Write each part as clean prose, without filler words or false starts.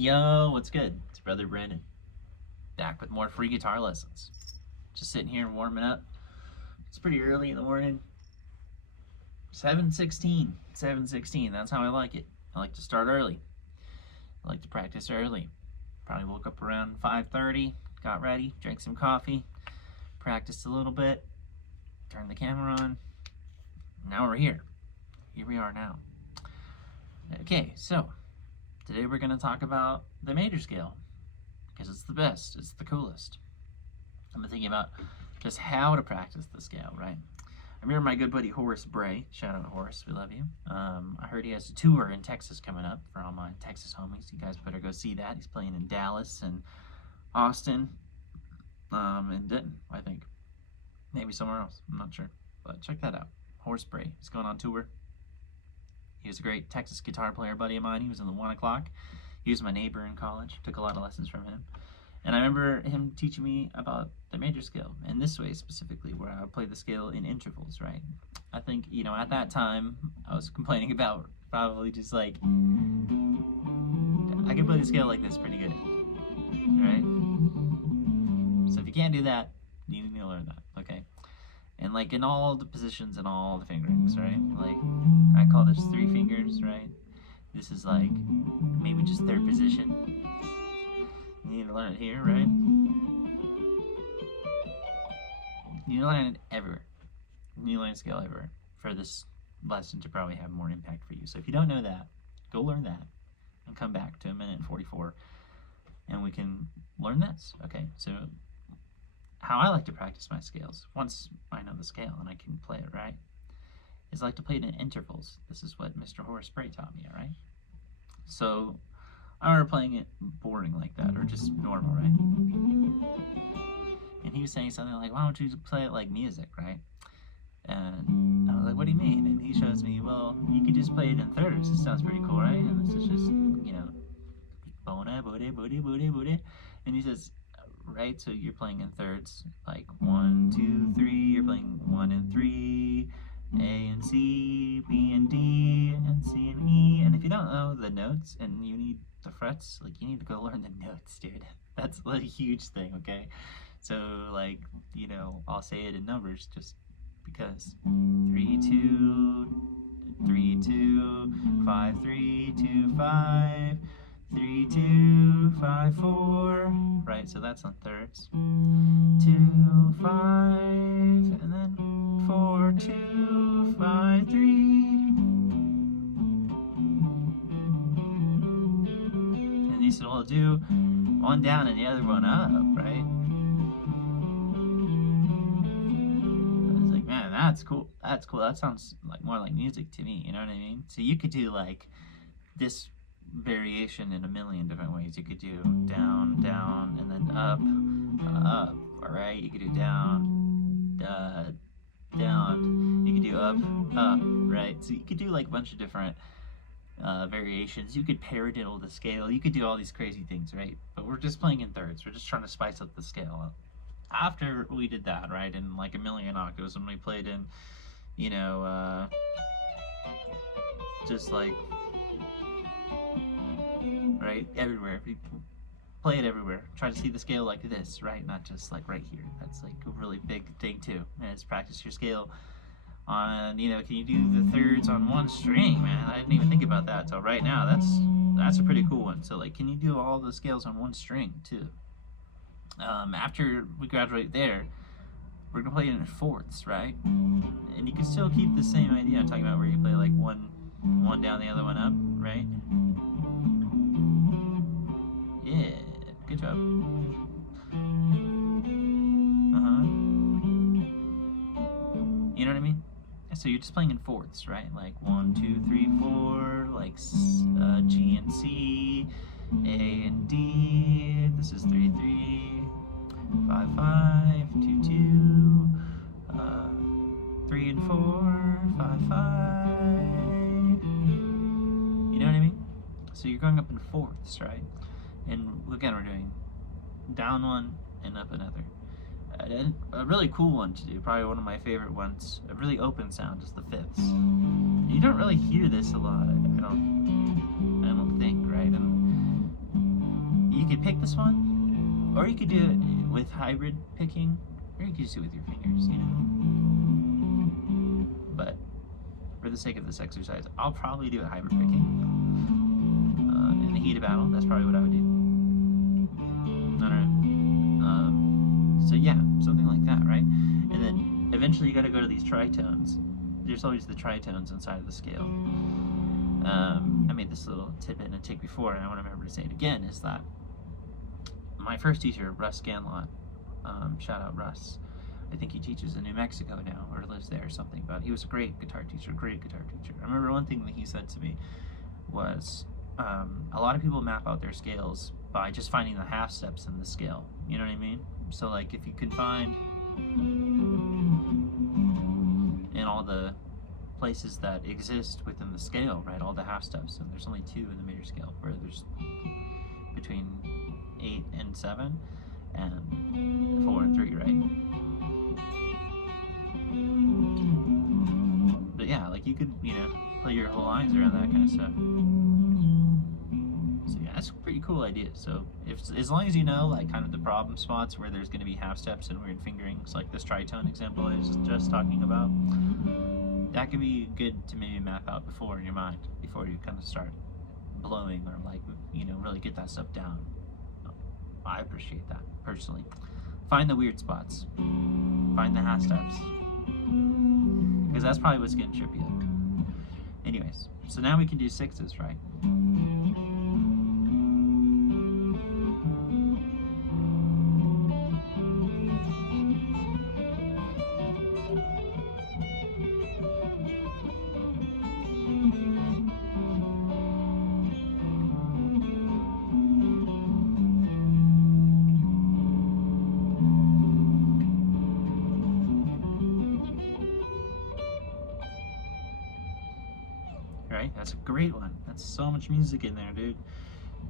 Yo, what's good? It's brother Brandon, back with more free guitar lessons. Just sitting here warming up. It's pretty early in the morning. 7:16. 7:16. That's how I like it. I like to start early. I like to practice early. Probably woke up around 5:30, got ready, drank some coffee, practiced a little bit, turned the camera on. Now we're here. Here we are now. Okay, so today we're going to talk about the major scale because it's the best, it's the coolest. I've been thinking about just how to practice the scale, right? I remember my good buddy Horace Bray, shout out to Horace, we love you. I heard he has a tour in Texas coming up for all my Texas homies. You guys better go see that. He's playing in Dallas and Austin and Denton, I think. Maybe somewhere else, I'm not sure. But check that out. Horace Bray, he's going on tour. He was a great Texas guitar player buddy of mine. He was in the 1 o'clock. He was my neighbor in college. Took a lot of lessons from him. And I remember him teaching me about the major scale, in this way specifically, where I would play the scale in intervals, right? I think, at that time, I was complaining about probably just like, I can play the scale like this pretty good, right? So if you can't do that, you need to learn that, okay? And like in all the positions and all the fingerings, right? Like I call this 3 fingers, right? This is like maybe just 3rd position. You need to learn it here, right? You need to learn it everywhere. You need to learn scale everywhere for this lesson to probably have more impact for you. So if you don't know that, go learn that and come back to 1:44 and we can learn this, okay? So how I like to practice my scales, once I know the scale and I can play it right, is I like to play it in intervals. This is what Mr. Horace Bray taught me, all right? So I remember playing it boring like that, or just normal, right? And he was saying something like, why don't you play it like music, right? And I was like, what do you mean? And he shows me, well, you could just play it in thirds. It sounds pretty cool, right? And this is just, bona, booty, booty, booty, booty. And he says, right, so you're playing in thirds, like 1, 2, 3, you're playing 1 and 3, A and C, B and D, and C and E, and if you don't know the notes and you need the frets, like you need to go learn the notes, dude. That's a huge thing, okay? So like, I'll say it in numbers just because. 3, 2, 3, 2, 5, 3, 2, 5, 3, 2, 5, 4, right? So that's on thirds. 2, 5, and then 4, 2, 5, 3. And these will do one down and the other one up, right? I was like, man, that's cool. That's cool. That sounds like more like music to me, you know what I mean? So you could do like this variation in a million different ways. You could do down, down, and then up, up, alright? You could do down, down, you could do up, up, right? So you could do like a bunch of different variations. You could paradiddle the scale. You could do all these crazy things, right? But we're just playing in thirds. We're just trying to spice up the scale. After we did that, right, in like a million octaves, when we played in, just like, right, everywhere. Play it everywhere. Try to see the scale like this, right? Not just like right here. That's like a really big thing too. Is practice your scale on, can you do the thirds on 1 string, man? I didn't even think about that till right now. That's a pretty cool one. So like, can you do all the scales on 1 string too? After we graduate there, we're gonna play it in fourths, right? And you can still keep the same idea I'm talking about, where you play like one down, the other one up, right? Yeah, good job. You know what I mean? So you're just playing in fourths, right? Like 1, 2, 3, 4, like G and C, A and D. This is 3, 3, 5, 5, 2, 2, 3 and 4, 5, 5. You know what I mean? So you're going up in fourths, right? And again, we're doing down 1 and up another. And a really cool one to do, probably one of my favorite ones, a really open sound, is the fifths. You don't really hear this a lot, I don't think, right? And could pick this one, or you could do it with hybrid picking, or you could just do it with your fingers, you know. But for the sake of this exercise, I'll probably do it hybrid picking. In the heat of battle, that's probably what I would do. I don't know. So yeah, something like that, right? And then eventually you got to go to these tritones. There's always the tritones inside of the scale. I made this little tidbit in a tick before, and I want to remember to say it again, is that my first teacher, Russ Scanlon, shout out Russ, I think he teaches in New Mexico now, or lives there or something, but he was a great guitar teacher. I remember one thing that he said to me was, a lot of people map out their scales by just finding the half steps in the scale, you know what I mean? So like if you can find in all the places that exist within the scale, right, all the half steps, and there's only 2 in the major scale, where there's between 8 and 7 and 4 and 3, right? But yeah, like you could, you know, play your whole lines around that kind of stuff. So yeah, that's a pretty cool idea. So as long as you know like kind of the problem spots where there's going to be half steps and weird fingerings, like this tritone example I was just talking about, that can be good to maybe map out before in your mind, before you kind of start blowing or like, you know, really get that stuff down. I appreciate that personally. Find the weird spots, find the half steps, because that's probably what's getting trippy up. Anyways, so now we can do 6s, right? Right? That's a great one. That's so much music in there, dude.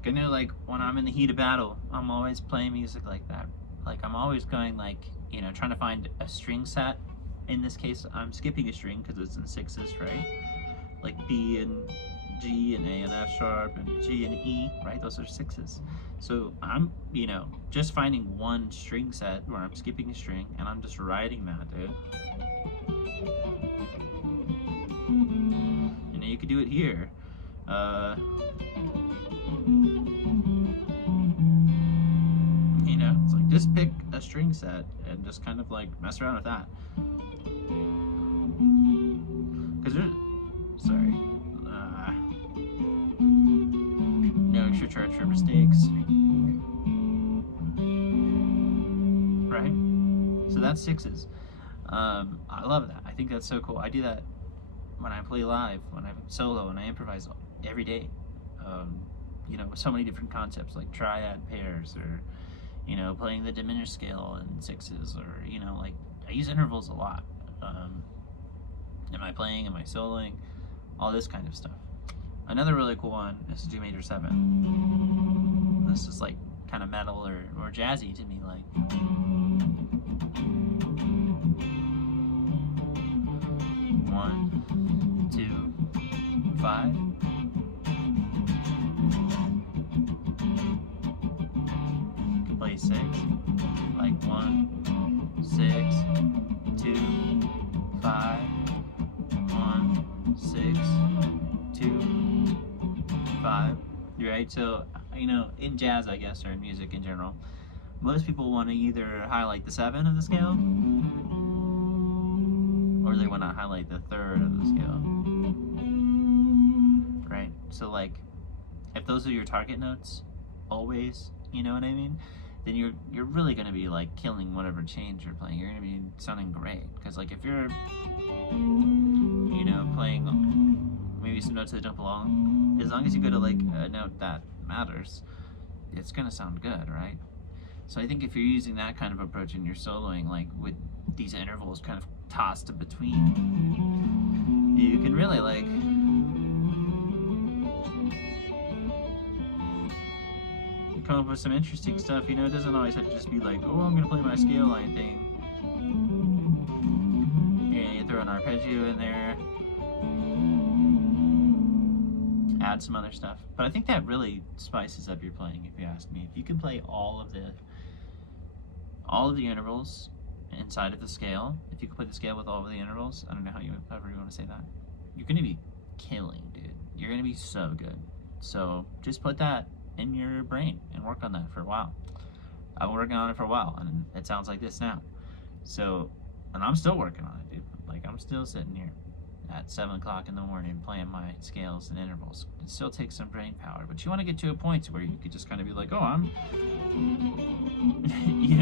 You know, like when I'm in the heat of battle, I'm always playing music like that. Like I'm always going like, you know, trying to find a string set. In this case, I'm skipping a string because it's in 6s, right? Like B and G and A and F sharp and G and E, right? Those are 6s. So I'm, you know, just finding one string set where I'm skipping a string and I'm just writing that, dude. You know, you could do it here. You know, it's like just pick a string set and just kind of like mess around with that. Because there's, sorry, no extra charge for mistakes. Right? So that's 6s. I love that. I think that's so cool. I do that when I play live, when I'm solo, and I improvise every day. You know, so many different concepts like triad pairs, or, you know, playing the diminished scale in 6s, or, you know, like I use intervals a lot. Am I playing? Am I soloing? All this kind of stuff. Another really cool one is G major 7. This is like kind of metal or jazzy to me, like. One, 2, 5. You can play 6, like 1, 6, 2, 5, 1, 6, 2, 5. Right? So, you know, in jazz, I guess, or in music in general, most people want to either highlight the 7 of the scale, or they want to highlight the 3rd of the scale. Right? So like, if those are your target notes, always, you know what I mean? Then you're really gonna be like killing whatever change you're playing. You're gonna be sounding great. Because like if you're, you know, playing maybe some notes that don't belong, as long as you go to like a note that matters, it's gonna sound good, right? So I think if you're using that kind of approach and you're soloing, like with these intervals kind of tossed in between, you can really like come up with some interesting stuff. You know, it doesn't always have to just be like, oh, I'm gonna play my scale line thing. Yeah, you throw an arpeggio in there, add some other stuff. But I think that really spices up your playing, if you ask me. If you can play all of the intervals inside of the scale, if you can play the scale with all of the intervals, I don't know however you want to say that, you're going to be killing, dude. You're going to be so good. So just put that in your brain and work on that for a while. I've been working on it for a while, and it sounds like this now. So, and I'm still working on it, dude. Like, I'm still sitting here at 7 o'clock in the morning playing my scales and intervals. It still takes some brain power, but you want to get to a point where you could just kind of be like, oh, I'm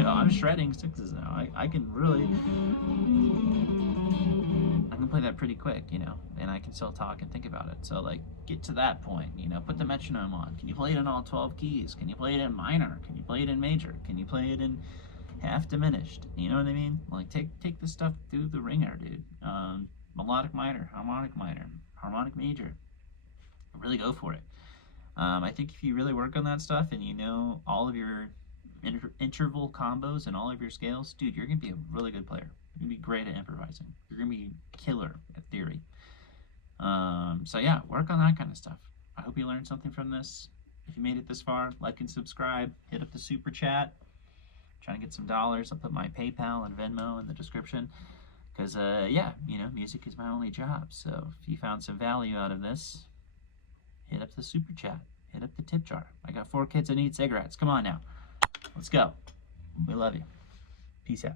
I'm shredding sixes now. I can play that pretty quick, and I can still talk and think about it. So, like, get to that point, put the metronome on. Can you play it in all 12 keys? Can you play it in minor? Can you play it in major? Can you play it in half diminished? You know what I mean? Like, take this stuff through the ringer, dude. Melodic minor, harmonic major. Really go for it. I think if you really work on that stuff and you know all of your interval combos and all of your scales, dude, you're going to be a really good player. You're going to be great at improvising. You're going to be killer at theory. So yeah, work on that kind of stuff. I hope you learned something from this. If you made it this far, like and subscribe. Hit up the super chat. Trying to get some dollars. I'll put my PayPal and Venmo in the description. Because, yeah, music is my only job. So if you found some value out of this, hit up the super chat. Hit up the tip jar. I got 4 kids that need cigarettes. Come on now. Let's go. We love you. Peace out.